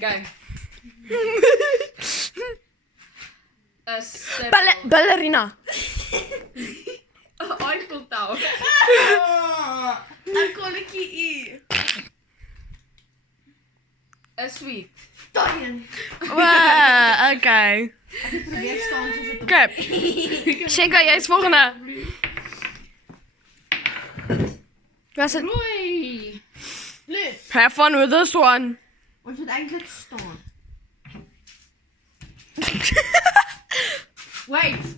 Kijk. Ballerina. Eiffel Tower. Een kolletjie. Een sweet. Dijen. Oké. Weerstand is het. Oké. Shinka, jij is volgende. Was het? Roei. Leuk. Have fun with this one. Ons moet eigenlijk staan. Wait.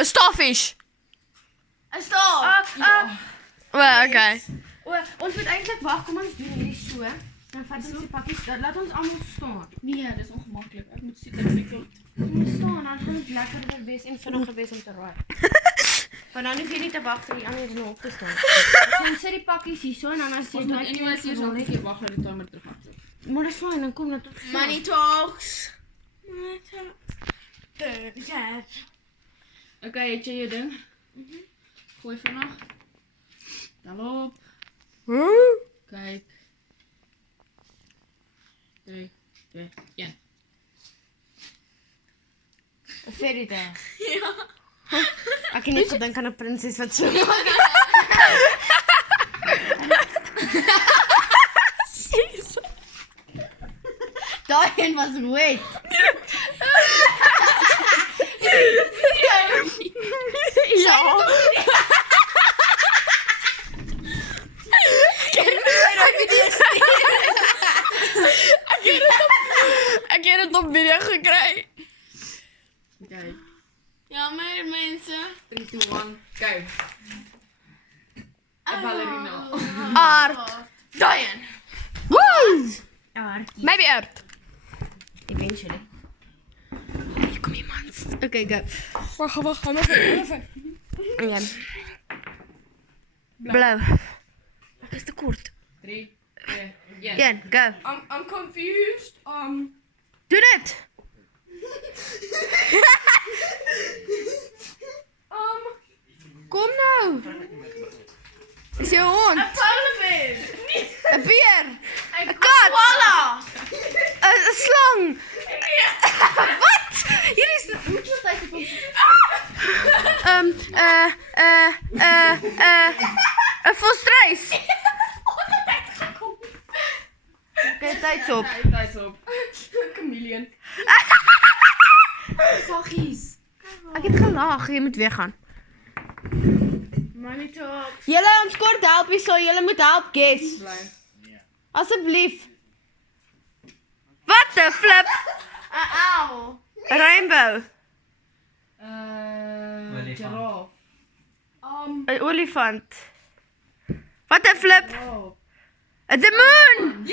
A starfish. Een staan. Oké. Ons moet eigenlijk wachten, kom ons doen hierdie so. Dan vat ons die pakjes, laat ons allemaal staan. Nee, dat is ongemakkelijk. Ik moet zitten en ik wil... Ons moet staan, dan gaan het lekkerder wees en vinniger wees om te raai. Maar dan hoef je niet te wachten tot die anderen nog op te staan. Dan zet die pakjes hier zo en dan als je Ons moet anyways hier zo een keer wachten dat de timer terug gaat. Maar dat is fijn, dan kom dat op. Money talks. Oké, eet je je ding. Gooi vannacht. Tel op. Kijk. 3, 2, 1. Een fairy tale. Ja. Ik heb niet gedacht aan een prinses wat zo. Daarin was wet. Ja. Ik heb het op video gekregen. Kijk. Ja, maar mensen. 3, 2, 1. Kijk. Een ballerina. Art. Diane. Woo! Art. Maybe Art. Eventually. Hier kom iemand. Oké, go. Wacht, ga nog even. Ja. Blauw. Dat is te kort. 3, 2, 1. Ja, go. I'm confused. Doe het. Kom nou. Is je hond? Polenbeer. Een beer. Een kat. koala. Een slang. Wat? Hier is... Moet je dat even een volstrijs. Oké, tijd op. Tijd op. Chameleon. Zachtjes. Ik heb gelachen, je moet weggaan. Money talks. Jullie, ons kort helpen zo, jullie moeten helpen, guys. Blij. Alsjeblieft. Wat de flip? Een uil. Rainbow. Giraffe. Een olifant. Wat een flip? Oh. De moon!